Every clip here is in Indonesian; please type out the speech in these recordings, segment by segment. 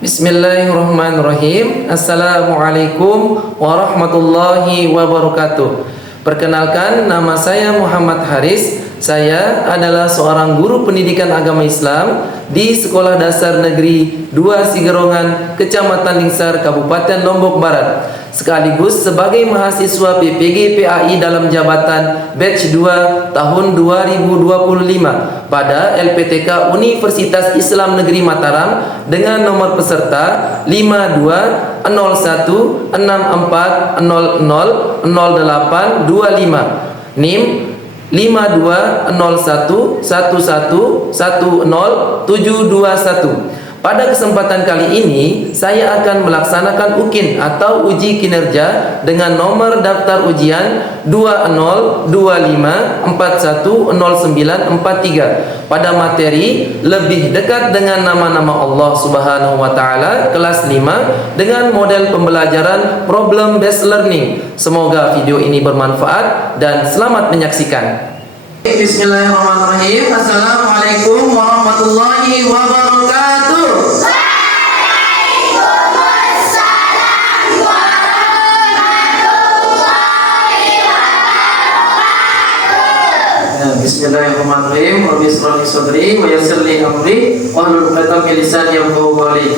Bismillahirrahmanirrahim. Assalamualaikum warahmatullahi wabarakatuh. Perkenalkan, nama saya Muhammad Haris. Saya adalah seorang guru pendidikan agama Islam di Sekolah Dasar Negeri 2 Sigerongan, Kecamatan Lingsar, Kabupaten Lombok Barat, sekaligus sebagai mahasiswa PPG PAI dalam jabatan batch 2 tahun 2025 pada LPTK Universitas Islam Negeri Mataram dengan nomor peserta 520164000825, NIM 520111100721. Pada kesempatan kali ini, saya akan melaksanakan UKIN atau uji kinerja dengan nomor daftar ujian 2025410943 pada materi lebih dekat dengan nama-nama Allah Subhanahu wa taala kelas 5 dengan model pembelajaran problem based learning. Semoga video ini bermanfaat dan selamat menyaksikan. Bismillahirrahmanirrahim. Assalamualaikum warahmatullahi wabarakatuh. Waalaikumsalam warahmatullahi wabarakatuh. Bismillahirrahmanirrahim. Rabbi ishrah li sadri wa yassir li amri wahlul 'uqdatam min lisani yafqahu qawli.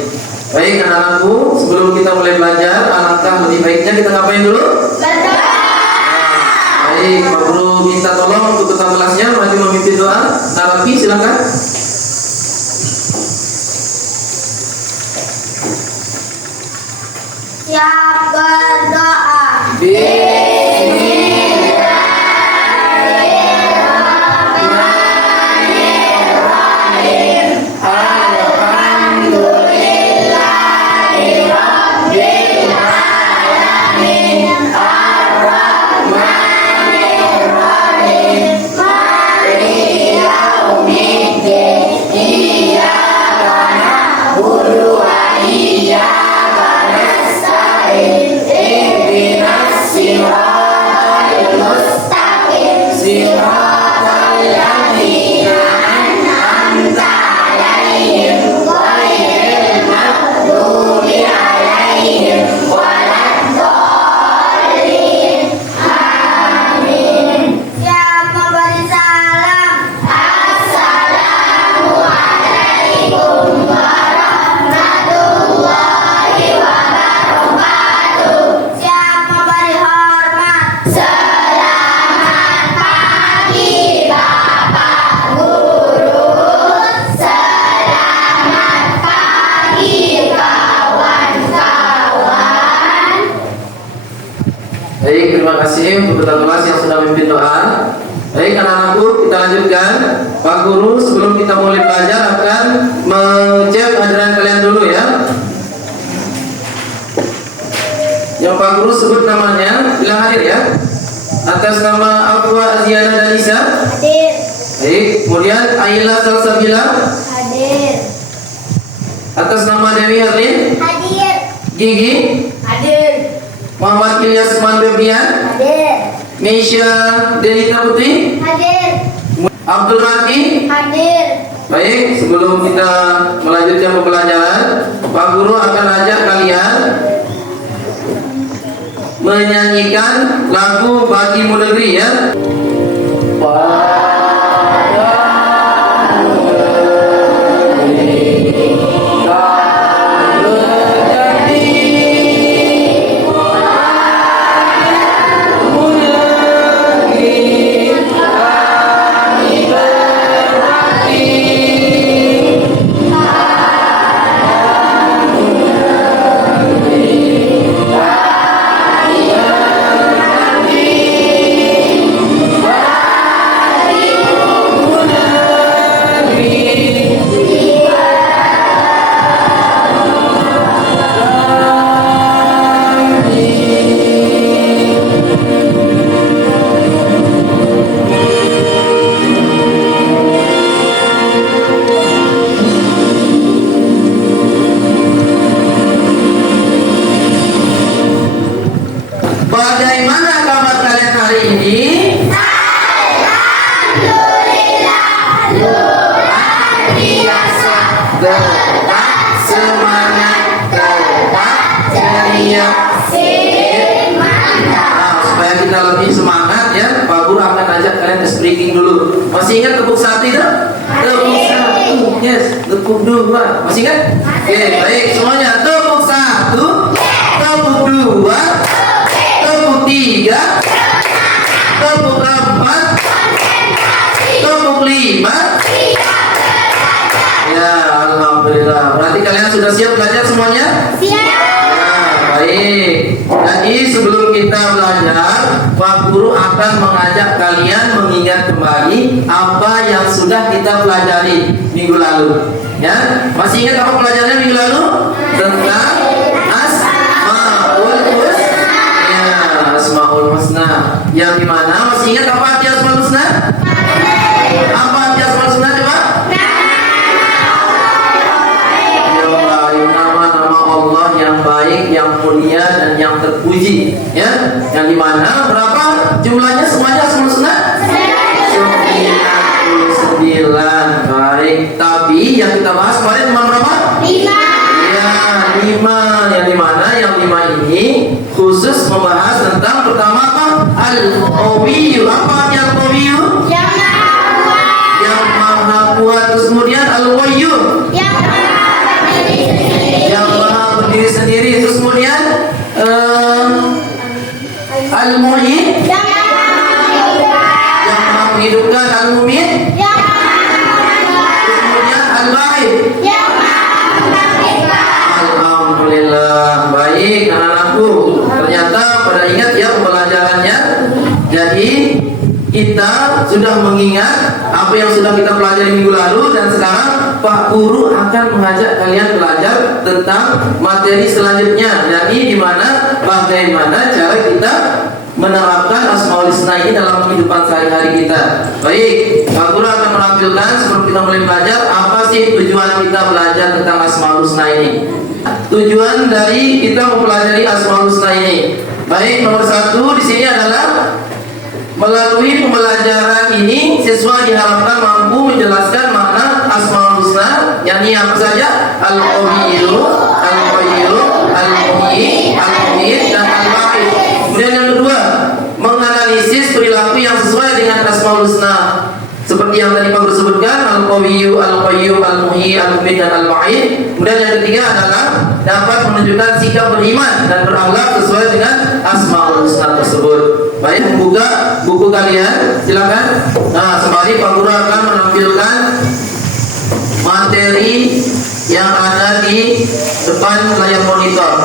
Baik anak-anakku, sebelum kita mulai belajar, alangkah lebih baiknya kita ngapain dulu? Belajar. Baik, Pak Guru minta tolong untuk ketua kelasnya maju memimpin doa. Narapi silakan. Siap berdoa. Baik, terima kasih untuk ketua kelas yang sudah memimpin doa. Baik anak-anakku, kita lanjutkan. Pak Guru sebelum kita mulai belajar akan mengecek hadiran kalian dulu ya. Yang Pak Guru sebut namanya, bilang hadir ya. Atas nama Aqua Aziana dan Isa. Hadir. Baik, kemudian Ayla Salsabila. Hadir. Atas nama Dewi Herlin. Hadir. Gigi. Hadir. Muhammad Ilyas Manbebian. Hadir. Meisha Denita Putri. Hadir. Abdul Raki. Hadir. Baik, sebelum kita melanjutkan pembelajaran, Pak Guru akan ajak kalian menyanyikan lagu Bagimu Negeri ya. Alhamdulillah luar biasa. Tetap semangat. Yasin. Nah, supaya kita lebih semangat ya, Pak Guru akan ajak kalian speaking dulu. Masih ingat tepuk satu itu? Tepuk satu, yes. Tepuk dua, masih ingat? Oke, baik semuanya. Tepuk satu, tepuk dua, tepuk tiga, tepuk empat, tepuk lima. Ya, alhamdulillah. Berarti kalian sudah siap belajar semuanya? Baik. Jadi sebelum kita belajar, Pak Guru akan mengajak kalian mengingat kembali apa yang sudah kita pelajari minggu lalu. Ya, masih ingat apa pelajarannya minggu lalu? Tentang Asmaul Husna. Ya, Asmaul Husna. Yang dimana masih ingat apa arti Asmaul Husna? Apa arti Asmaul Husna coba? Nama-nama Allah yang baik, yang mulia dan yang terpuji, ya. Yang dimana berapa jumlahnya semuanya Asmaul Husna? 99. Baik. Tapi yang kita bahas kemarin cuma berapa? 5. Ya, 5. Yang dimana yang 5 ini khusus membahas tentang pertama apa? Al-Qawiyyu. Apa arti Al-Qawiyyu? Yang maha kuat. Yang maha kuat. Terus kemudian Al-Qayyum. Yang maha berdiri sendiri. Yang maha berdiri sendiri. Terus kemudian Al-Muhyi. Yang maha menghidupkan. Yang maha menghidupkan. Al-Mumit. Yang maha mematikan. Terus kemudian Al-Ba'id. Yang maha membangkitkan. Alhamdulillah. Baik anak-anakku. Ternyata pada ingat ya pembelajarannya. Jadi kita sudah mengingat apa yang sudah kita pelajari minggu lalu, dan sekarang Pak Guru akan mengajak kalian belajar tentang materi selanjutnya, yakni di mana bagaimana cara kita menerapkan Asmaul Husna ini dalam kehidupan sehari-hari kita. Baik, Pak Guru akan menampilkan sebelum kita mulai belajar apa sih tujuan kita belajar tentang Asmaul Husna ini. Tujuan dari kita mempelajari Asmaul Husna ini. Baik, nomor 1 di sini adalah melalui pembelajaran ini siswa diharapkan mampu menjelaskan makna Asmaul Husna, yakni apa saja? Al-Qawiyyu, Al-Qayyum, Al-Muhyi, Al-Mumit, dan Al-Baqi. Kemudian yang kedua, menganalisis perilaku yang sesuai dengan Asmaul Husna. Seperti yang tadi Pak Guru sebutkan, Al-Qawiyyu, Al-Qayyum, Al-Muhyi, Al-Mumit, dan Al-Baqi. Kemudian yang ketiga adalah dapat menunjukkan sikap beriman dan berakhlak sesuai dengan Asmaul Husna tersebut. Baik, membuka buku kalian, silakan. Nah, sembari Pak Guru akan menampilkan materi yang ada di depan layar monitor.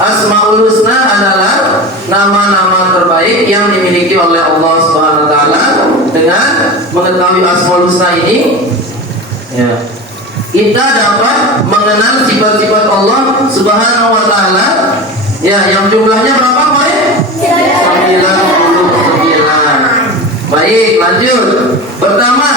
Asmaul Husna adalah nama-nama terbaik yang dimiliki oleh Allah Subhanahu wa taala. Dengan mengetahui Asmaul Husna ini, ya, kita dapat mengenal sifat-sifat Allah Subhanahu wa taala, ya, yang jumlahnya berapa, Pak? 99. Baik, lanjut. Pertama,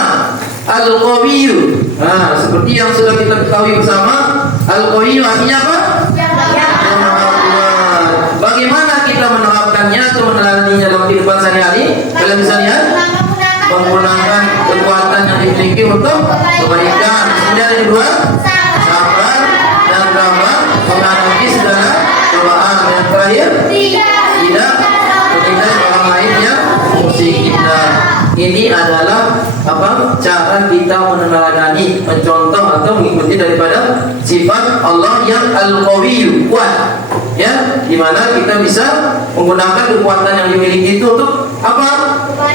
Al-Qawiyyu. Nah, seperti yang sudah kita ketahui bersama, Al-Qawiyyu artinya apa? Yang maha kuat. Bagaimana kita menerapkannya atau meneladaninya dalam kehidupan sehari-hari? Kalian bisa lihat, menggunakan kekuatan yang dimiliki untuk kebaikan. Kemudian yang kedua, sabar dan tabah menghadapi segala cobaan. Yang terakhir, tidak meninggalkan orang lain yang memusuhi kita. Ini adalah apa? Cara kita meneladani, mencontoh atau mengikuti daripada sifat Allah yang Al-Qawiyyu, kuat. Ya, dimana kita bisa menggunakan kekuatan yang dimiliki itu untuk apa?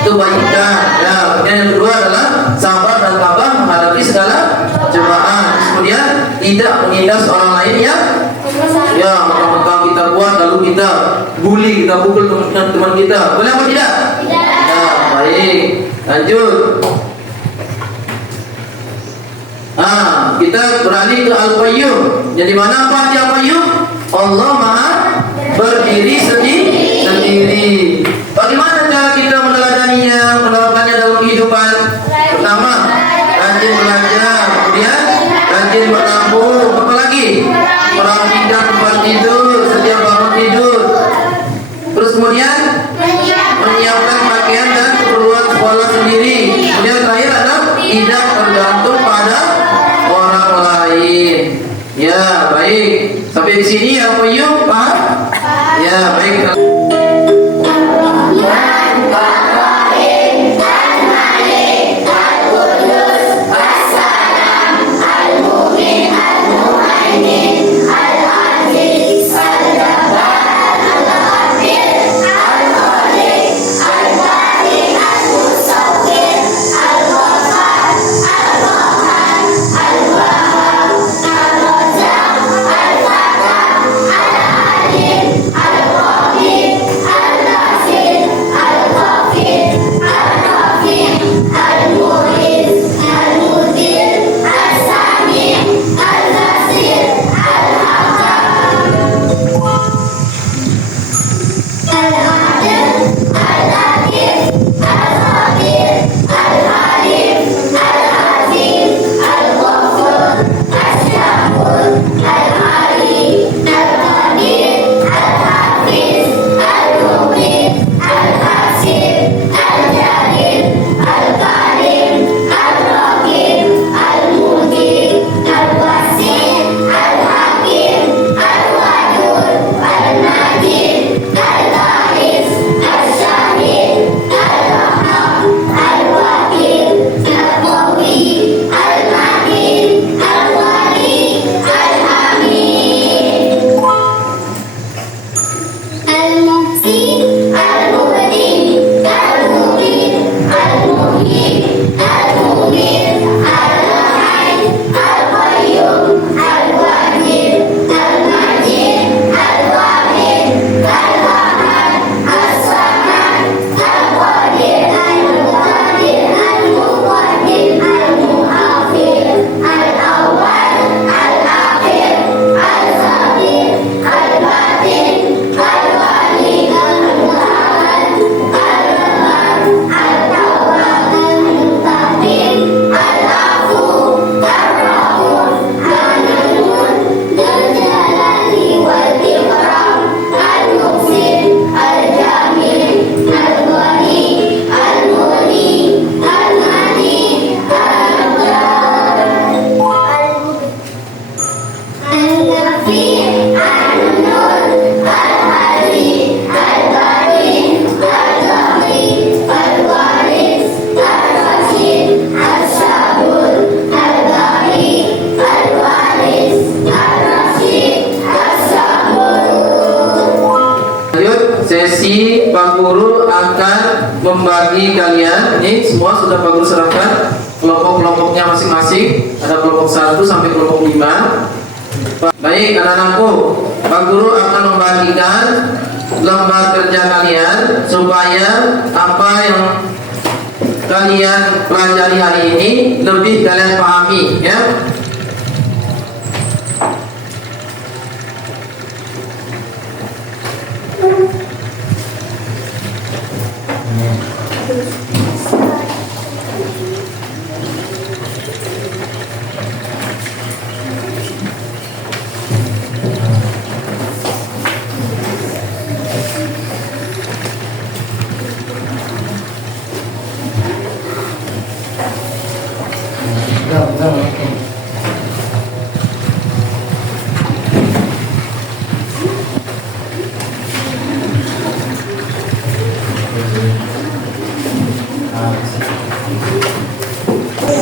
Kebaikan. Ya, kemudian yang kedua adalah sabar dan tabah menghadapi segala cobaan. Kemudian tidak menindas orang lain yang ya, mentang-mentang kita kuat lalu kita bully, kita pukul teman kita. Boleh apa tidak? Tidak. Ya, baik. Lanjut. Nah, kita beralih ke Al-Qayyum. Jadi mana apa arti Al-Qayyum? Allah Maha berdiri sendiri. Bagaimana cara kita meneladaninya, menerapkannya dalam kehidupan? Pertama, rajin belajar. Kemudian, rajin menabung. Apa lagi? Merapikan tempat tidur setiap bangun tidur. Terus kemudian, menyiapkan pakaian dan keperluan sekolah sendiri. Kemudian terakhir adalah tidak tergantung pada orang lain. Ya, baik. Sampai di sini ya, Poyo, paham? Ya, baik. Sesi Pak Guru akan membagi kalian, ini semua sudah Pak Guru serahkan kelompok-kelompoknya masing-masing, ada kelompok 1 sampai kelompok 5. Baik anak-anakku, Pak Guru akan membagikan lembar kerja kalian supaya apa yang kalian pelajari hari ini lebih kalian pahami, ya.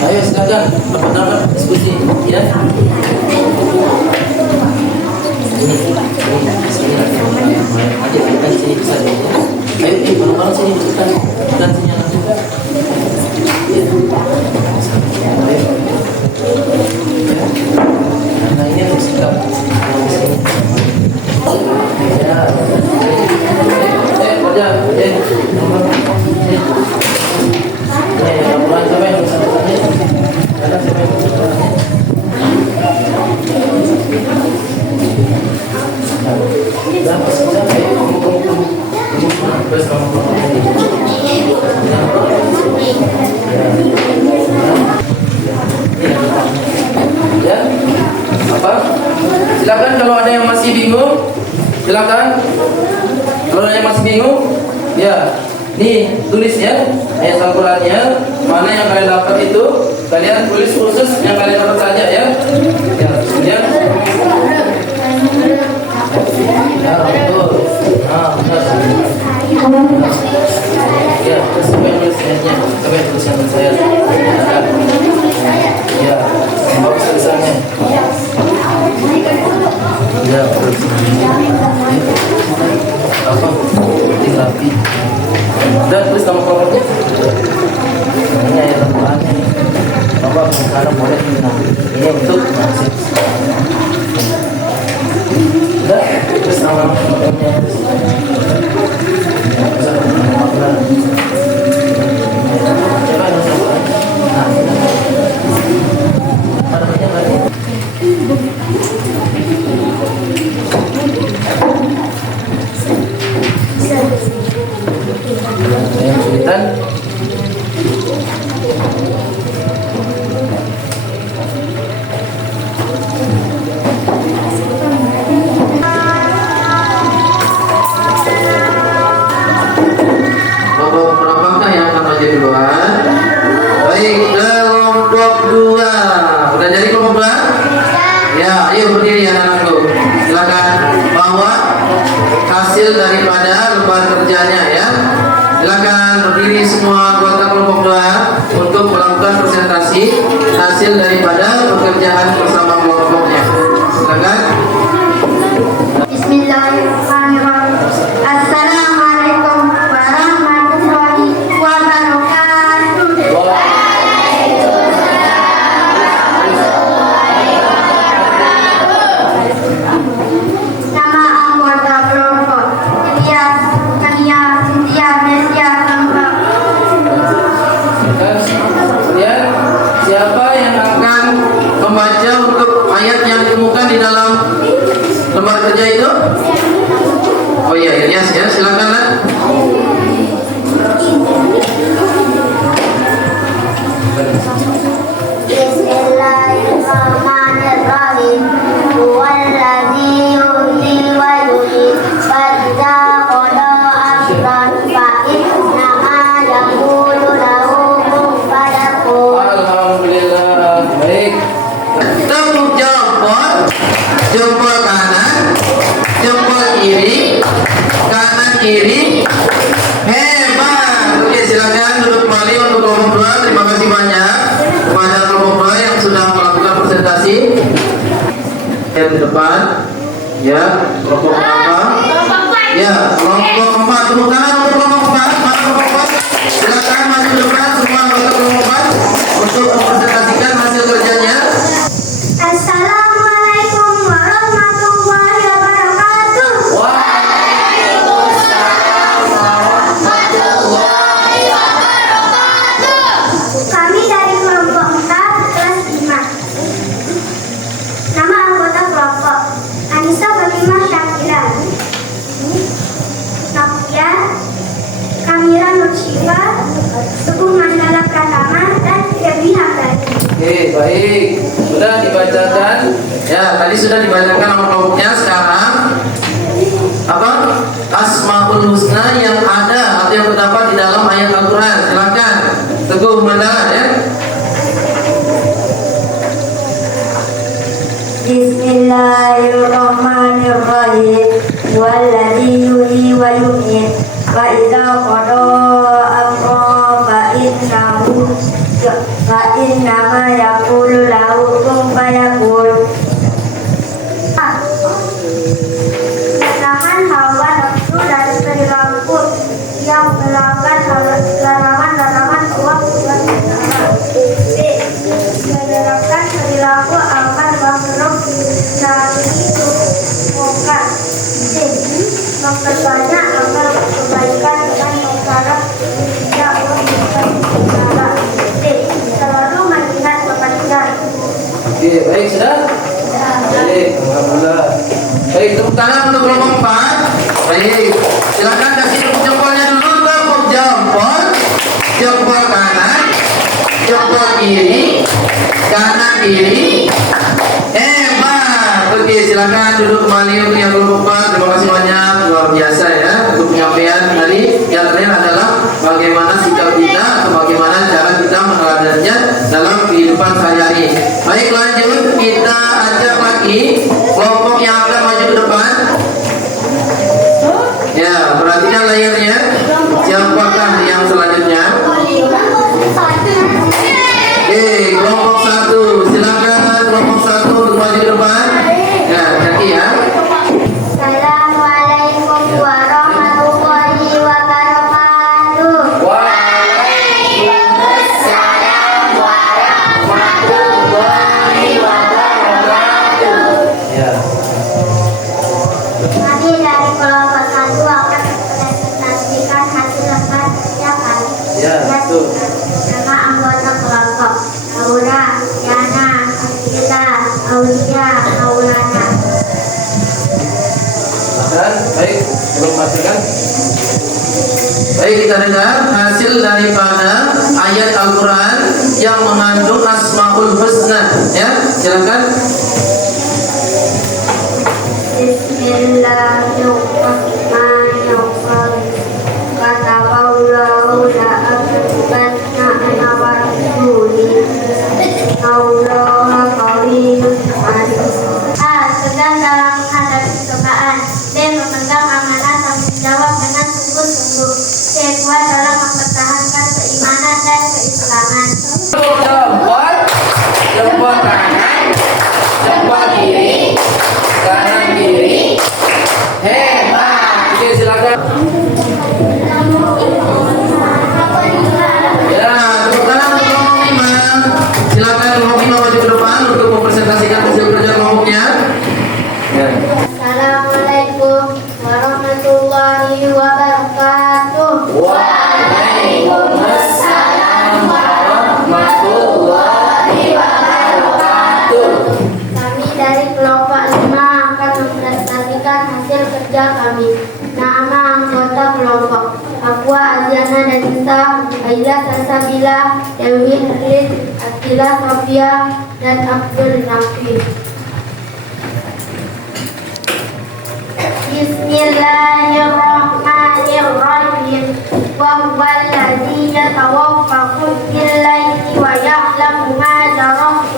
Ayo silakan dapat diskusi, ya. Adik kita sini bisa dulu. Ayo bareng-bareng sini bukan sini nanti. Nah ini harus sikap. Ya, apa? Silakan kalau ada yang masih bingung, silakan. Kalau ada yang masih bingung, ya, nih tulis ya ayat Al-Qurannya, mana yang kalian dapat itu kalian tulis khusus yang kalian dapat saja, ya. Ya, kemudian Ya, betul. Ah, benar. Ya, terus sampai tulisannya, sampai tulisan saya. Ya, bagus tulisannya. Ya, terus. Apa? Penting rapi. Dan tulis nama kelompoknya. Ini ayat Al-Quran. Bapak sekarang boleh ini untuk nasib. Udah, terus nama kelompoknya. Yang kesulitan kelompok berapakah yang akan maju duluan? Baik, kelompok 2. Udah jadi kelompok 2? Ya, ayo berdiri anak-anakku. Silakan bawa hasil daripada lembar kerjanya ya. Silakan berdiri semua anggota kelompok 2 untuk melakukan presentasi hasil daripada pekerjaan bersama kelompoknya. Silakan. Bismillahirrahmanirrahim. Assalamualaikum warahmatullahi wabarakatuh. Nama anggota kelompok Ilyas, Kania, Cynthia, Nesia, Sambal. Kemudian siapa yang akan membaca untuk ayat yang ditemukan di dalam lembar kerja itu? Oh iya, Ilyas ya, silakan lah. Bismillahirrahmanirrahim. Huwallazi yuhyi wa yumiit wa idza qada amran fa innama yaqulu lahu kun fayakun. Alhamdulillah. Baik. Tepuk jempol, jempol kanan, jempol kiri, kanan kiri. Hebat. Oke, silakan duduk kembali untuk kelompok 2. Terima kasih banyak kepada kelompok 2 yang sudah melakukan presentasi. Yang di depan, ya, kelompok berapa? Ya, kelompok 4. Tepuk tangan untuk kelompok 4. Mana kelompok 4? Silakan maju ke depan semua anggota kelompok 4 untuk mempresentasikan hasil kerjanya. Assalamualaikum warahmatullahi wabarakatuh. Kami dari kelompok 4 kelas 5. Nama anggota kelompok Anissa Fatimah Syakira, Nafia, Kamira Nursyifa, Subuh Mandala Pratama, dan Dewi Hamdani. Oke, baik. Sudah dibacakan. Ya, tadi sudah dibacakan nama kelompoknya. Sekarang apa? Asmaul Husna yang ada atau yang terdapat di dalam ayat Al-Quran. Silakan. Teguh Mandala ya. Bismillahirrahmanirrahim. Walladzi yuhyi wa yumiit wa idza qada amran fa innama yaqulu lahu kun fayakun. Menahan hawa nafsu dari perilaku yang melanggar larangan-larangan Allah Subhanahu wa Ta'ala. B. Menerapkan perilaku aman makhluk nabi muka. C. Memperbanyak amal kebaikan dengan cara tidak merugikan negara. D. Selalu mengingat kebaikan. Oke, baik sudah. Baik, alhamdulillah. Baik, tepuk tangan untuk kelompok 4. Baik, silakan kasih tepuk jempolnya dulu. Tepuk jempol, jempol kanan, jempol kiri, kanan kiri. Hebat. Oke, silakan duduk kembali untuk yang kelompok 4. Terima kasih banyak, luar biasa ya untuk penyampaian tadi. Yang terakhir adalah bagaimana sikap kita atau bagaimana cara kita meneladannya dalam kehidupan sehari-hari. Baik, lanjut kita ajak lagi kelompok yang akan maju ke depan. kelompok 1. Silakan kelompok 1 untuk maju ke depan. Ya, kaki ya. Assalamualaikum warahmatullahi wabarakatuh. Waalaikumsalam warahmatullahi wabarakatuh. Ya. Kami dari kelompok 1 akan mempresentasikan hasil lembar kerja kami. Ya, betul. Nama anggota kelompok: Laura, Yana, Akila, Aulia, Maulana. Silakan. Baik, belum matikan. Baik, kita dengar hasil daripada ayat Al-Quran yang mengandung Asmaul Husna. Ya, silakan. Bismillahirrahmanirrahim. Kataballahu la aghlibanna ana wa rasuli. Innallaha qawiyyun aziz. A. Tegar dalam menghadapi cobaan. B. Memegang amanah tanggung jawab dengan sungguh-sungguh. C. Kuat dalam mempertahankan keimanan dan keislaman. Jempol, jempol kanan, jempol kiri, kanan kiri. Hebat. Oke, silakan. Ya, tepuk tangan untuk kelompok 5. Silakan kelompok 5 maju ke depan untuk mempresentasikan hasil kerja kelompoknya. Ya. Assalamualaikum warahmatullahi wabarakatuh. Waalaikumsalam warahmatullahi wabarakatuh. Kami dari kelompok 5 akan mempresentasikan hasil kerja kami. Nama anggota kelompok: Aqua, Aziana, Danisa, Aila, Salsabila, Dewi, Herlin, Akila, Sofia, dan Abdul Nafi. Bismillahirrahmanirrahim. Wa huwal ladzi yatawaffakum bil-laili wa ya'lamu ma jarahtum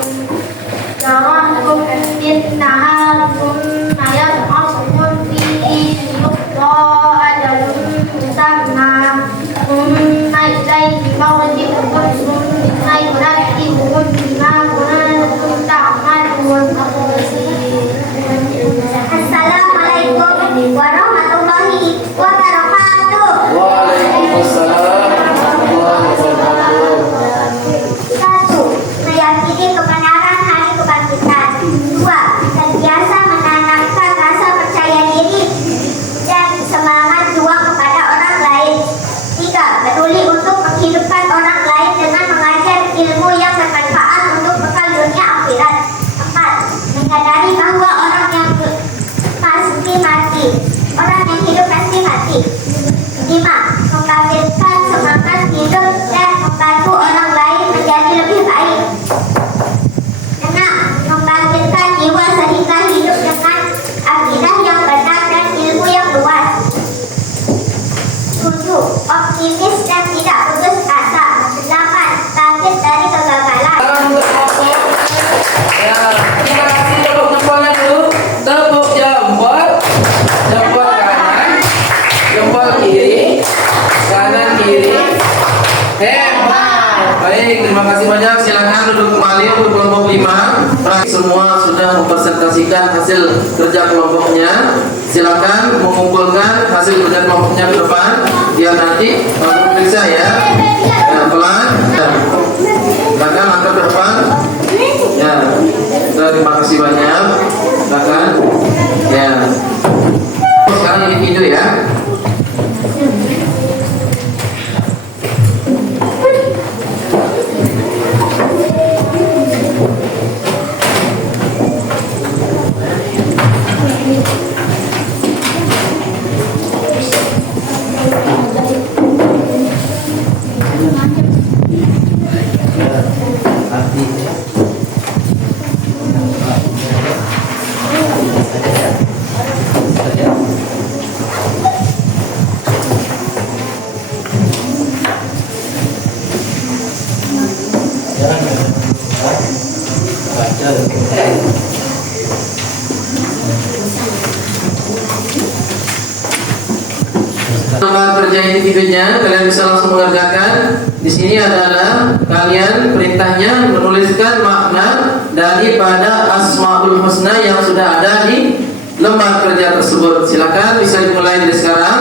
bin-nahar thumma yab'athukum fihi liyuqda ajalun musamma thumma ilayhi marji'ukum thumma yunabbi'ukum bima kuntum ta'malun. Assalamualaikum warahmatullahi wabarakatuh. Waalaikumsalam warahmatullahi wabarakatuh. 1. Meyakini kebenaran hari kebangkitan. 2. Terbiasa menanamkan rasa percaya diri dan semangat juang kepada orang lain. 3. Peduli untuk menghidupkan orang lain dengan mengajar ilmu yang bermanfaat untuk bekal dunia akhirat. 4. Menyadari bahwa orang yang pasti mati, orang yang hidup pasti mati. 5. Membangkitkan semangat hidup dan membantu orang lain menjadi lebih baik. 6. Membangkitkan jiwa sehingga hidup dengan akidah yang benar dan ilmu yang luas. 7. Optimis dan tidak putus asa. 8. Bangkit dari kegagalan. Sekarang untuk kelompok. Ya, terima kasih. Tepuk jempolnya dulu. Tepuk jempol, jempol kanan, jempol kiri, kanan kiri. Hebat. Baik, terima kasih banyak. Silakan duduk kembali untuk kelompok 5. Semua sudah mempresentasikan hasil kerja kelompoknya. Silakan mengumpulkan hasil kerja kelompoknya ke depan. Biar nanti langsung periksa ya. Ya, pelan. Ya. Silakan angkat ke depan. Ya, terima kasih banyak. Silakan. Ya. Sekarang ini video ya. Lembar kerja individunya kalian bisa langsung mengerjakan. Di sini adalah kalian perintahnya menuliskan makna daripada Asmaul Husna yang sudah ada di lembar kerja tersebut. Silakan bisa dimulai dari sekarang.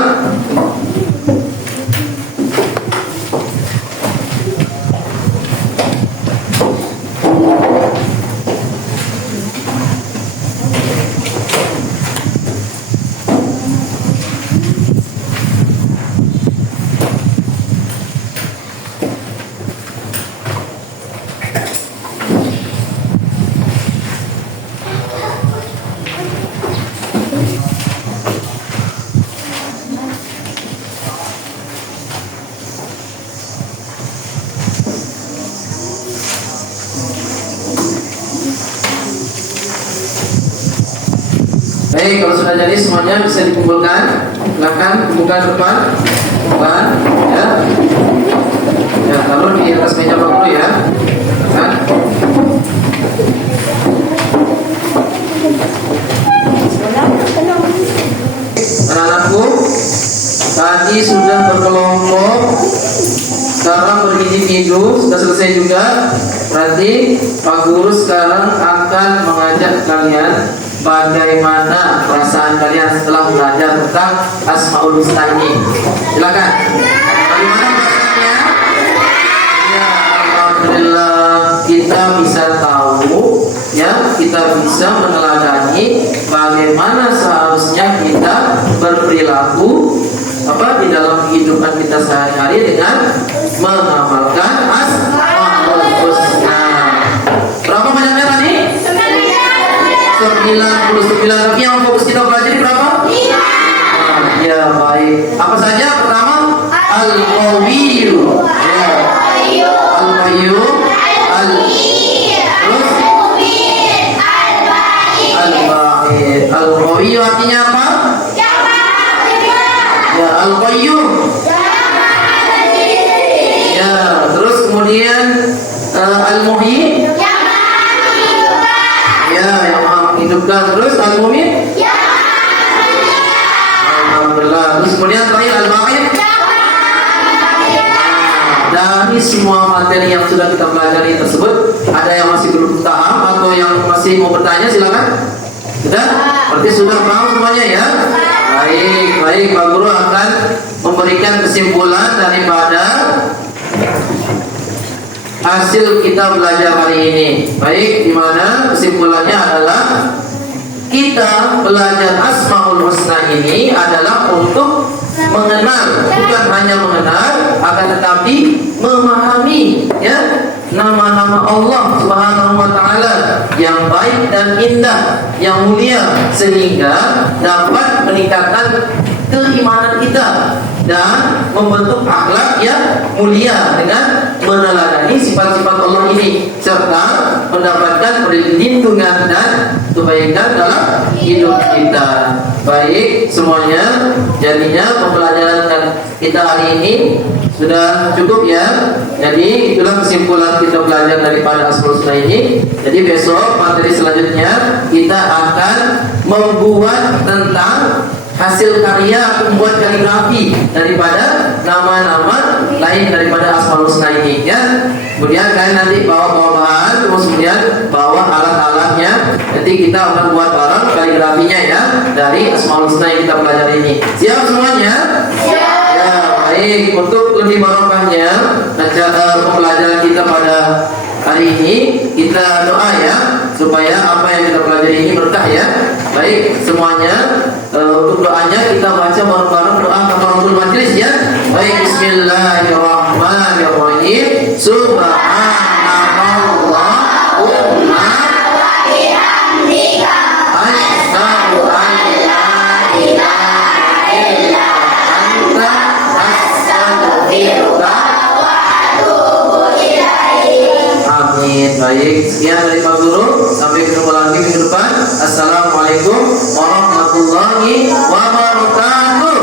Baik, kalau sudah jadi semuanya bisa dikumpulkan. Silakan kumpulkan depan, kumpulkan, ya. Ya, taruh di atas meja dulu ya. Kan? Anak-anakku, tadi sudah berkelompok, sekarang berindividu, sudah selesai juga. Berarti Pak Guru sekarang akan mengajak kalian bagaimana perasaan kalian setelah belajar tentang Asmaul Husna ini. Silakan. Bagaimana perasaannya? Ya, alhamdulillah kita bisa tahu, ya, kita bisa meneladani bagaimana seharusnya kita berperilaku di dalam kehidupan kita sehari-hari dengan mengamalkan Asmaul Husna. Berapa banyaknya tadi? 99. Tapi yang fokus kita pelajari berapa? 5. Ya, baik. Apa saja? Pertama, Al-Qawiyyu. Ya. Al-Qawiyyu. Terus Al-Ba'id. Al-Qawiyyu artinya apa? Ya, Al-Qayyum. Ya, terus kemudian Al-Muhyi. Ya, yang maha menghidupkan. Terus Al-Mumin. Alhamdulillah. Terus kemudian terakhir Al-Baqi. Dari semua materi yang sudah kita pelajari tersebut, ada yang masih belum paham atau yang masih mau bertanya, silakan. Sudah? Berarti sudah paham semuanya ya? Baik, baik. Pak Guru akan memberikan kesimpulan daripada hasil kita belajar hari ini. Baik, di mana kesimpulannya adalah kita belajar Asmaul Husna ini adalah untuk mengenal, bukan hanya mengenal, akan tetapi memahami, ya, nama-nama Allah Subhanahu wa taala yang baik dan indah, yang mulia, sehingga dapat meningkatkan keimanan kita dan membentuk akhlak yang mulia dengan meneladani sifat-sifat Allah ini, serta mendapatkan perlindungan dan kebaikan dalam hidup kita. Baik semuanya, jadinya pembelajaran kita hari ini sudah cukup ya. Jadi itulah kesimpulan kita belajar daripada Asmaul Husna ini. Jadi besok materi selanjutnya kita akan membuat tentang hasil karya, membuat kaligrafi daripada nama-nama lain daripada Asmaul Husna ini ya. Kemudian kalian nanti bawa bahan, terus kemudian bawa alat-alatnya. Nanti kita akan buat barang kaligrafinya ya dari Asmaul Husna yang kita pelajari ini. Siap semuanya? Siap. Ya, baik. Untuk lebih barokahnya pembelajaran kita pada hari ini, kita doa ya supaya apa yang kita pelajari ini berkah ya. Baik semuanya, untuk doanya kita baca bareng-bareng doa kafaratul majlis ya. Baik, bismillahirrahmanirrahim. Subhanallahumma wa bihamdika asyhadu an la ilaha illa anta astaghfiruka wa atubu ilaik. Amin. Baik, sekian dari Pak Guru. Sampai ketemu lagi minggu depan. Assalamualaikum warahmatullahi wabarakatuh.